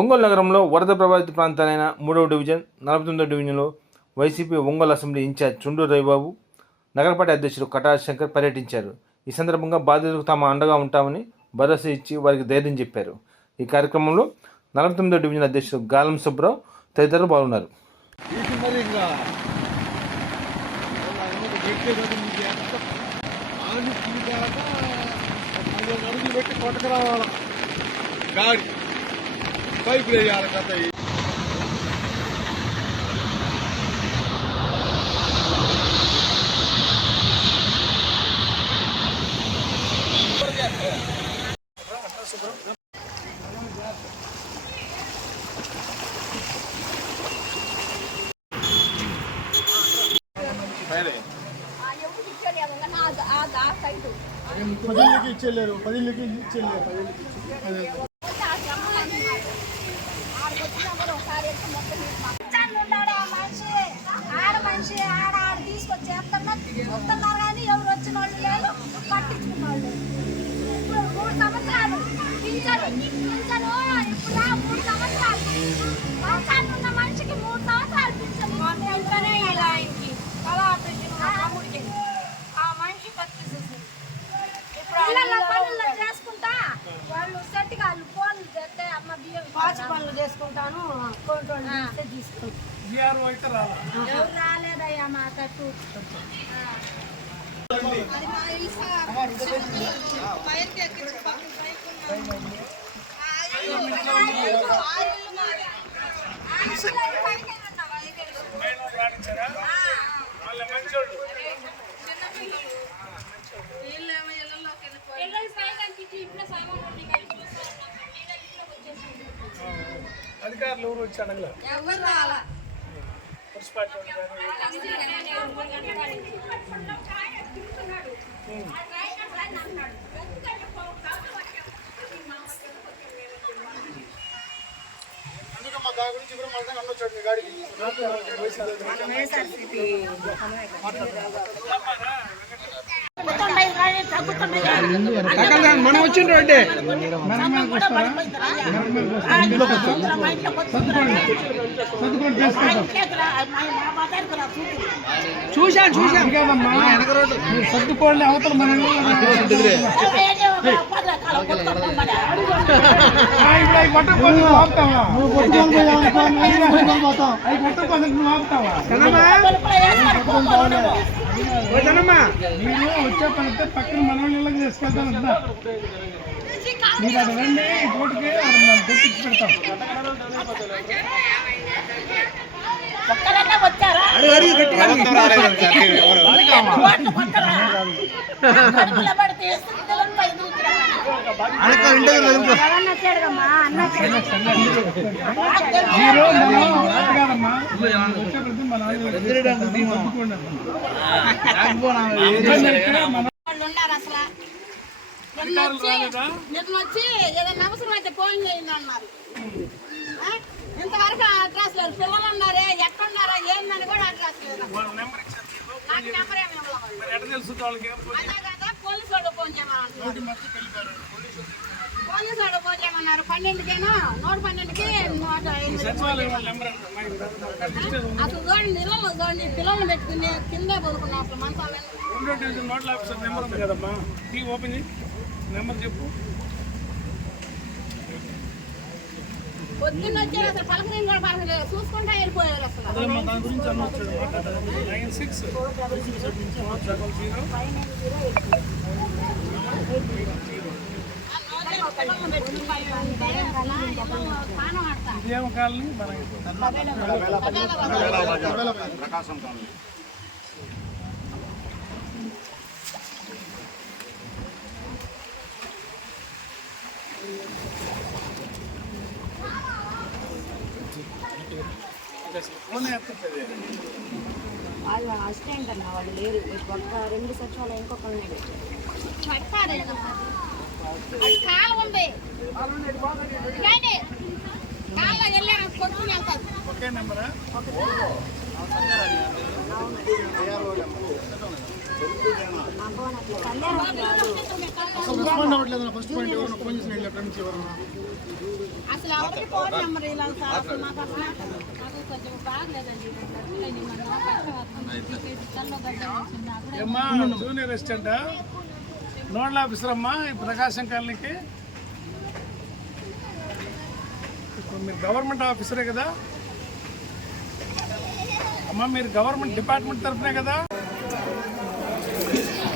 ఒంగోలు నగరంలో వరద ప్రభావిత ప్రాంతాలైన మూడవ డివిజన్ నలభై తొమ్మిదో డివిజన్లో YCP Ongole assembly incharge Chunduru Ravibabu Nagarapati అధ్యక్షుడు కటార్ శంకర్ పర్యటించారు. ఈ సందర్భంగా బాధితులకు తాము అండగా ఉంటామని భరోసా ఇచ్చి వారికి ధైర్యం చెప్పారు. ఈ కార్యక్రమంలో నలభై తొమ్మిదో డివిజన్ అధ్యక్షుడు గాలం సుబ్రావు తదితరులు పాల్గొన్నారు. గాడి పైపులు వేయాలి కథ ఎవరికి ఇచ్చేయలేము కానీ ఆ- ఆ- ఆ సైడు. పదిళ్ళకి ఇచ్చేళ్ళారు పదిళ్ళకి ఇచ్చేళ్ళారు పదిళ్ళకి ఇచ్చేళ్ళారు పోతే ఆ శ్రమ అంటున్నారు. ఆడికి వచ్చినా కూడా ఒకసారి వెళ్తే మొత్తం నీకు మా- కూర్చొని ఉన్నాడు ఆ మనిషి ఆడ మనిషి ఆడ ఆడ తీసుకొచ్చి చేస్తున్నా వస్తున్నారు కానీ ఎవరు వచ్చిన వాళ్ళు లేదు పట్టించుకున్న వాళ్ళు లేదు. ఇప్పుడు మూడు సంవత్సరాలు పింఛను పింఛను ఇప్పుడు రా మూడు సంవత్సరాలు సంవత్సరాలు ఉన్న మనిషికి మూడు సంవత్సరాలు పింఛను వెంటనే ఇలా ఆయనకి తల ఆపరేషన్ మా తమ్ముడికి ఆ మనిషి కత్తిసేసింది ఇప్పుడు ఆ పిల్లల నీళ్ళు పనులు చేసుకుంటా వాళ్ళు సెట్గా వాళ్ళు ఫోన్లు చేస్తే అమ్మ బియ్యం పాచి పనులు చేసుకుంటాను అకౌంట్ వాళ్ళు ఇస్తే తీసుకుంటాను జిఆర్ఓ అయితే రాలా ఎవరు రాలేదయ్యా మా తట్టు అధికారులు ఎవరు వచ్చి అడగలేదు ఎవరు రాలా? మున్సిపాలిటీ వాళ్ళు కానీ అందుకమ్మా దాని గురించి కూడా మళ్ళీ అన్న వచ్చాడు మీ గాడికి. మనం వచ్చిండ్రు అంటే చూశాను చూశాను సర్దుకోండి అవతల మనం ఇప్పుడు మీరు వచ్చే పనితే పక్కన మనోళ్ళకి తీసుకెళ్తాను అంతా మీరు అది రండి మనం తెప్పించి పెడతాం ఒక్కరన్నా వచ్చారా వచ్చే ఏదైనా అవసరం అయితే ఫోన్ చేయండి అన్నారు? ఇంతవరకు అడ్రస్ లేదు. పిల్లలు ఉన్నారే ఎక్కడున్నారా ఏందని కూడా అడ్రస్ లేదు నాకు నెంబర్ ఏమి ఇవ్వలేదు ఎట్ట తెలుసు వాళ్ళకి ఏం అదే కదా పోలీసు ఫోన్ పోలీసు ఫోన్ చేయమన్నారు. పన్నెండుకేనా? నూట పన్నెండుకి నూట. అసలు చూడండి నిలవలు చూడండి పిల్లల్ని పెట్టుకుని కిందే బతుకున్నాం అసలు డివిజన్ నోట్ల ఆఫీసర్ నెంబర్ ఉంది కదమ్మా? ఓపెన్ నెంబర్ చెప్పు. పొద్దున్న వచ్చారు అసలు పలకరిని కూడా పలకలేదు చూసుకుంటా వెళ్ళిపోయారు అసలు. అదేమ్మా దాని గురించి అన్న వచ్చాడు మాట్లాడాలి నైన్ సిక్స్ డబల్ జీరో ఆ నోట్లో పిల్లల్ని పెట్టుకుని భయం అంటే అలా ఇలా పానం ఆడతా ఇదేమో కాలనీ మన ఫోన్ ఎత్తుంది వాళ్ళు అసిస్టెంట్ అన్న వాళ్ళు లేరు. ఒక్క రెండు సచివాలయం ఇంకొక వెళ్తారు. ఒకే నెంబరా. కళ్యాణం రెస్పాండ్ అవ్వట్లేదు ఫస్ట్ పాయింట్ ఎవరు ఫోన్ చేసిన అసలు ఎవరికి ఫోన్ నెంబర్ ఇలా సార్ అసలు అసలు నాకు కొంచెం బాగలేదండి జూనియర్ అసిస్టెంట్ నోడల్ ఆఫీసర్ అమ్మా ఈ ప్రకాశం కాలనీకి ఇప్పుడు మీరు గవర్నమెంట్ ఆఫీసరే కదా అమ్మా మీరు గవర్నమెంట్ డిపార్ట్మెంట్ తరఫునే కదా?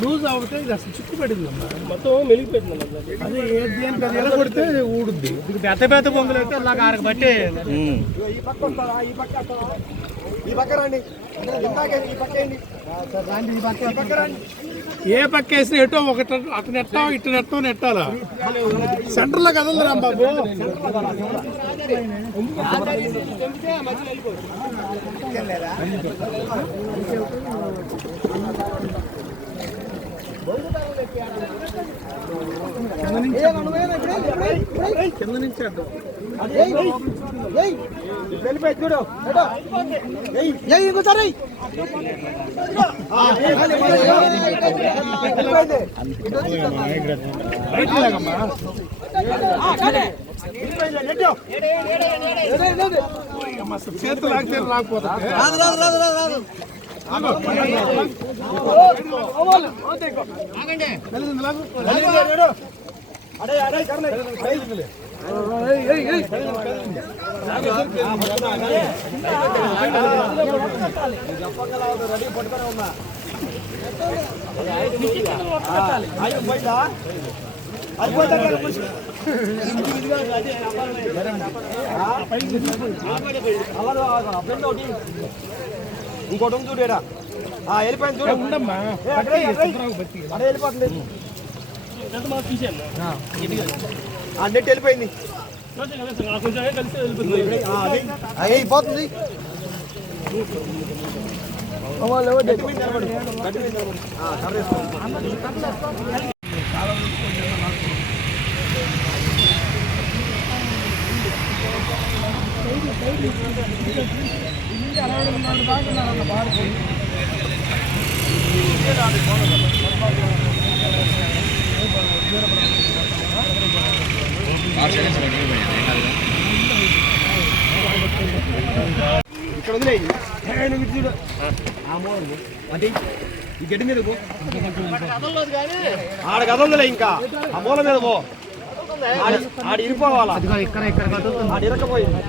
లూజ్ అవుతే ఇది అసలు చిక్కు పడింది మొత్తం మెలిగిపోయింది అదే ఏ దేనికి అది ఎరగొడితే ఊడుద్ది పెద్ద పెద్ద బొంగులు అయితే అలా ఆరకు బట్టి ఏ పక్క వేసినా ఎటో ఒకటి అటు నెట్టో ఇటు నెట్టో నెట్టాలా? సెంటర్లో కదలదు రాంబాబు కింద నుంచి అడ్డం చేతులు లాగితే రాకపోతుంది మెల్లగా ఈడ. ఆ వెళ్ళిపోయింది చూడు ఉండమ్మా అక్కడే, వెళ్ళిపోతుంది. నెట్ వెళ్ళిపోయింది ఆ, అది. ఆ, ఏ, పోతుంది గట్టి మీద నిలబడు. గట్టి మీద నిలబడు. ఆ, కర్ర వేసుకో. ఇక్కడ వదిలేయి చూడు ఆ ఈ గడ్డి మీద పో ఆడ కదలదులే ఇంకా ఆ మూల మీద పో ఆడ- ఆడ ఇరిపోవాలా ఇక్కడ ఇక్కడ కదులుతుంది ఆడ ఇరకపోయింది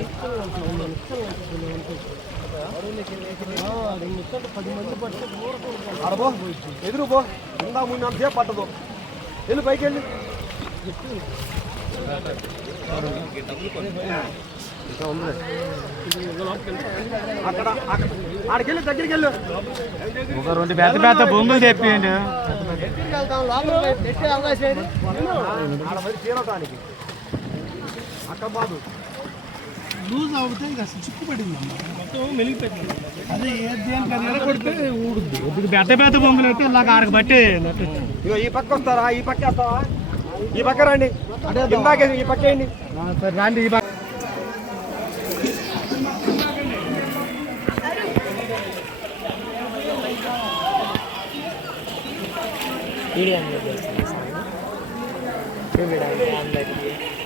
ఆడ ఎదురు పో ఇందా ముందు అంతే పట్టదు వెళ్ళి పైకి వెళ్ళి అక్కడ అక్కడ ఆడికెళ్ళి దగ్గరికి వెళ్ళు ఒక రెండు పెద్ద పెద్ద బొంగులు తెప్పియండి లూజ్ అవుతే ఇది అసలు చిక్కు పడింది మొత్తం మెలిగిపోయింది అదే దేనికి ఊడుద్ది. పెద్ద పెద్ద బొంగులు అయితే అలా ఆరకు బట్టి ఇగో ఈ పక్క వస్తారా? ఈ పక్క వస్తావా? ఈ పక్క రండి. ఇందాకే ఈ పక్క వేయండి. రాండి ఈ పక్క.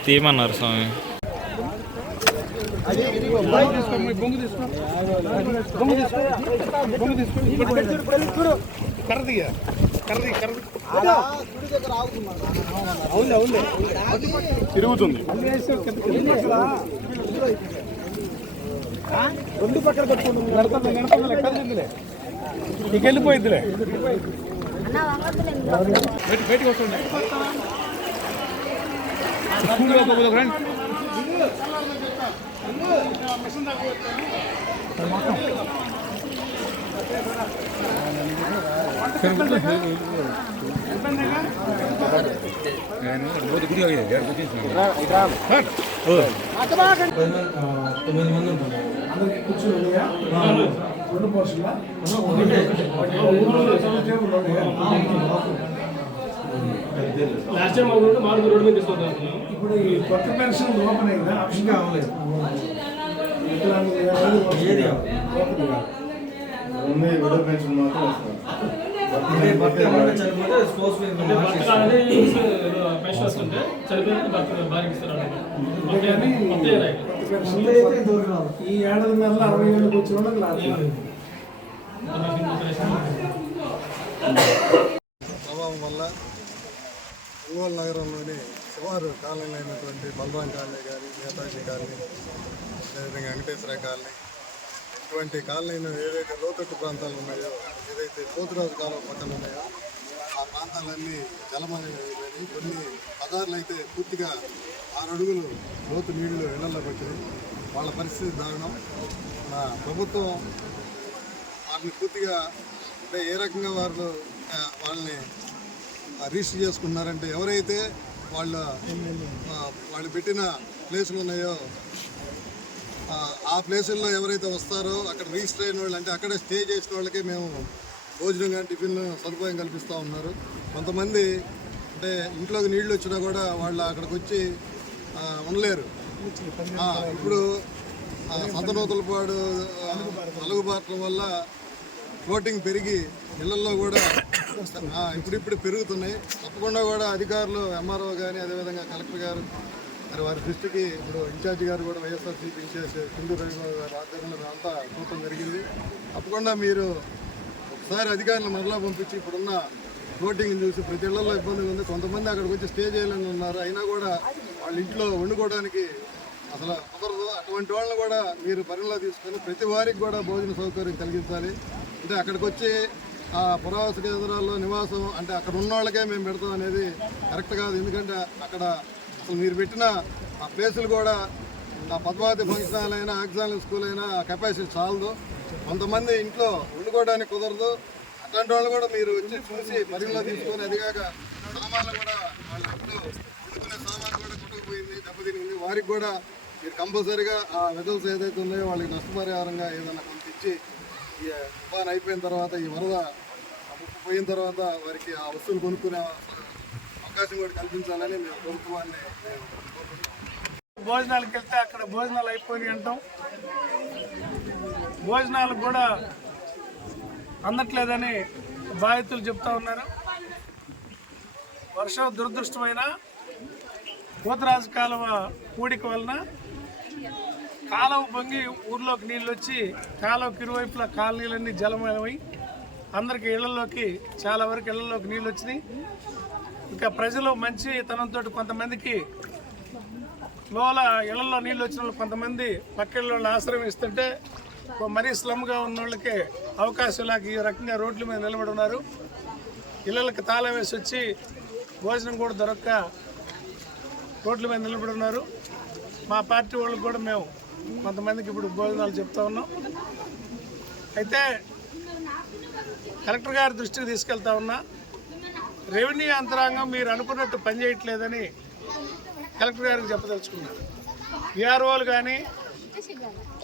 తీయమన్నారు స్వామి. కర్ర కర్ర తిరుగుతుంది అన్ని వేసావు కింద కింద. రెండు పక్కన పెట్టుకుంటుంది నడపదు నడపదు ఎక్కడ తిందిలే నీకు వెళ్ళిపోయిద్దిలే అన్న వంగొద్దులే బయట బయటకు వస్తుండే తొమ్మిది మంది ఉంటారు అందరికి కూర్చొని రెండు పోర్షన్లా? లాస్ట్ టైం మాకు రోడ్డు మీద తీసుకుంటాం ఇప్పుడు ఈ కొత్త పెన్షన్ ఓపెన్ అయిందా ఇంకా అవ్వలేదు మాత్రం వస్తుంది. ఈ ఏడాది నెలలో అరవై ఏళ్ళకి వచ్చిన వాళ్ళకి రాదు ప్రభావం వల్ల ఒంగోలు నగరంలోని శివారు కాలనీ అయినటువంటి బలరాం కాలనీ కానీ నేతాజీ కాలనీ అదేవిధంగా వెంకటేశ్వర కాలనీ ఇటువంటి కాలనీలు ఏదైతే లోతట్టు ప్రాంతాలు ఉన్నాయో ఏదైతే పోతురాజు కాలువ పక్కన ఉన్నాయో ఆ ప్రాంతాలన్నీ జలమయమైపోయి కొన్ని పదార్లు అయితే పూర్తిగా ఆరు అడుగులు లోతు నీళ్ళు ఇళ్ళలోకి వచ్చినాయి వాళ్ళ పరిస్థితి దారుణం. మన ప్రభుత్వం వారిని పూర్తిగా అంటే ఏ రకంగా వాళ్ళు వాళ్ళని రిజిస్టర్ చేసుకున్నారంటే ఎవరైతే వాళ్ళ వాళ్ళు పెట్టిన ప్లేసులు ఉన్నాయో ఆ, ప్లేసుల్లో ఎవరైతే వస్తారో అక్కడ రిజిస్టర్ అయిన వాళ్ళు అంటే అక్కడే స్టే చేసిన వాళ్ళకి మేము భోజనం కానీ టిఫిన్ సదుపాయం కల్పిస్తూ ఉన్నారు. కొంతమంది అంటే ఇంట్లోకి నీళ్ళు వచ్చినా కూడా వాళ్ళు అక్కడికి వచ్చి ఉండలేరు. ఇప్పుడు సతనూతలపాడు సంతనూతలపాడు అలుగుబారటం వల్ల ఫ్లోటింగ్ పెరిగి ఇళ్ళలో కూడా ఇప్పుడిప్పుడు పెరుగుతున్నాయి. తప్పకుండా కూడా అధికారులు ఎంఆర్ఓ కానీ అదేవిధంగా కలెక్టర్ గారు మరి వారి దృష్టికి ఇప్పుడు ఇన్ఛార్జ్ గారు కూడా వైఎస్ఆర్సీపీ ఇన్ఛార్జ్ చింటూ రవిబాబు గారు ఆధ్వర్యంలో అంతా కూపం జరిగింది. తప్పకుండా మీరు ఒకసారి అధికారులు మరలా పంపించి ఇప్పుడున్న ఓటింగ్ చూసి ప్రతి ఇళ్ళలో ఇబ్బందిగా ఉంది. కొంతమంది అక్కడికి వచ్చి స్టే చేయాలని ఉన్నారు. అయినా కూడా వాళ్ళ ఇంట్లో వండుకోవడానికి అసలు కుదరదు. అటువంటి వాళ్ళని కూడా మీరు పరిగణలో తీసుకొని ప్రతి వారికి కూడా భోజన సౌకర్యం కలిగించాలి. అంటే అక్కడికి వచ్చి ఆ పురావస్తు కేంద్రాల్లో నివాసం అంటే అక్కడ ఉన్న వాళ్ళకే మేము పెడతాం అనేది కరెక్ట్ కాదు. ఎందుకంటే అక్కడ మీరు పెట్టిన ఆ ప్లేసులు కూడా ఆ పద్మావతి ఫంక్షన్ హాల్ అయినా ఆక్సిజన్ స్కూల్ అయినా కెపాసిటీ చాలదు. కొంతమంది ఇంట్లో వండుకోవడానికి కుదరదు. అట్లాంటి వాళ్ళు కూడా మీరు వచ్చి చూసి పరిగణలో తీసుకొని అదిగాక సామాన్లు కూడా వాళ్ళ ఇంట్లో వండుకునే సామాన్లు కూడా కొట్టుకుపోయింది దెబ్బతినింది. వారికి కూడా మీరు కంపల్సరీగా ఆ వెజల్స్ ఏదైతే ఉన్నాయో వాళ్ళకి నష్టపరిహారంగా ఏదైనా కొంత ఇచ్చి ఈ తుఫాన్ అయిపోయిన తర్వాత ఈ వరద పోయిన తర్వాత వారికి ఆ వస్తువులు కొనుక్కునే అవకాశం కూడా కల్పించాలని మేము ప్రభుత్వాన్ని మేము భోజనాలకు వెళ్తే అక్కడ భోజనాలు అయిపోయి అంటాం. భోజనాలు కూడా అందట్లేదని బాధితులు చెప్తా ఉన్నారు. వర్షం దురదృష్టమైన పోతరాజు కాలువ కూడిక వలన కాలువ పొంగి ఊర్లోకి నీళ్ళు వచ్చి కాలువకి ఇరువైపులా కాలనీలన్నీ జలమయమై అందరికి ఇళ్ళలోకి చాలా వరకు ఇళ్ళలోకి నీళ్ళు వచ్చినాయి. ఇంకా ప్రజలు మంచి తనంతో కొంతమందికి లోల ఇళ్ళలో నీళ్ళు వచ్చిన వాళ్ళు కొంతమంది పక్కళ్ళని ఆశ్రమిస్తుంటే మరీ స్లమ్గా ఉన్న వాళ్ళకి అవకాశం లేక ఈ రకంగా రోడ్ల మీద నిలబడి ఉన్నారు. ఇళ్ళకి తాళం వేసి వచ్చి భోజనం కూడా దొరక్క రోడ్ల మీద నిలబడి ఉన్నారు. మా పార్టీ వాళ్ళకి కూడా మేము కొంతమందికి ఇప్పుడు భోజనాలు చెప్తా ఉన్నాం. అయితే కలెక్టర్ గారి దృష్టికి తీసుకెళ్తా ఉన్నా. రెవెన్యూ యంత్రాంగం మీరు అనుకున్నట్టు పనిచేయట్లేదని కలెక్టర్ గారికి చెప్పదలుచుకున్నారు. విఆర్ఓలు కానీ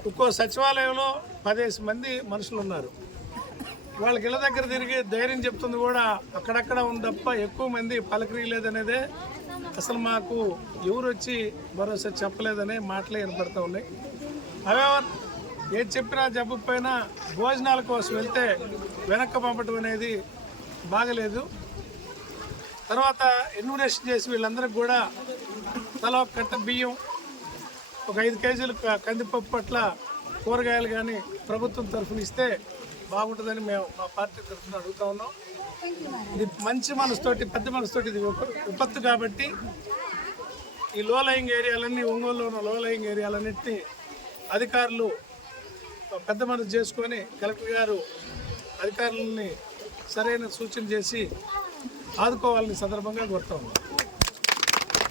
ఒక్కో సచివాలయంలో పదిహేను మంది మనుషులు ఉన్నారు. వాళ్ళకి ఇళ్ళ దగ్గర తిరిగి ధైర్యం చెప్తుంది కూడా అక్కడక్కడ ఉంది తప్ప ఎక్కువ మంది పలకరియలేదనేదే అసలు మాకు ఎవరు వచ్చి భరోసా చెప్పలేదనే మాటలే వినపడుతూ ఉన్నాయి. అవెవర్ ఏది చెప్పినా చెప్పకపోయినా భోజనాల కోసం వెళ్తే వెనక్కి పంపడం అనేది బాగలేదు. తర్వాత ఇన్విటేషన్ చేసి వీళ్ళందరికీ కూడా తల ఒక కట్ట బియ్యం ఒక ఐదు కేజీలు కందిపప్పు పట్ల కూరగాయలు కానీ ప్రభుత్వం తరఫున ఇస్తే బాగుంటుందని మేము మా పార్టీ తరఫున అడుగుతా ఉన్నాం. ఇది మంచి మనసుతోటి పెద్ద మనసుతోటి ఇది ఒక విపత్తు కాబట్టి ఈ లో లయింగ్ ఏరియాలన్నీ ఒంగోలులో ఉన్న లో లయింగ్ ఏరియాలన్నింటినీ అధికారులు పెద్ద మనసు చేసుకొని కలెక్టర్ గారు అధికారులని సరైన సూచన చేసి ఆదుకోవాలని సందర్భంగా కోరుతా ఉన్నాం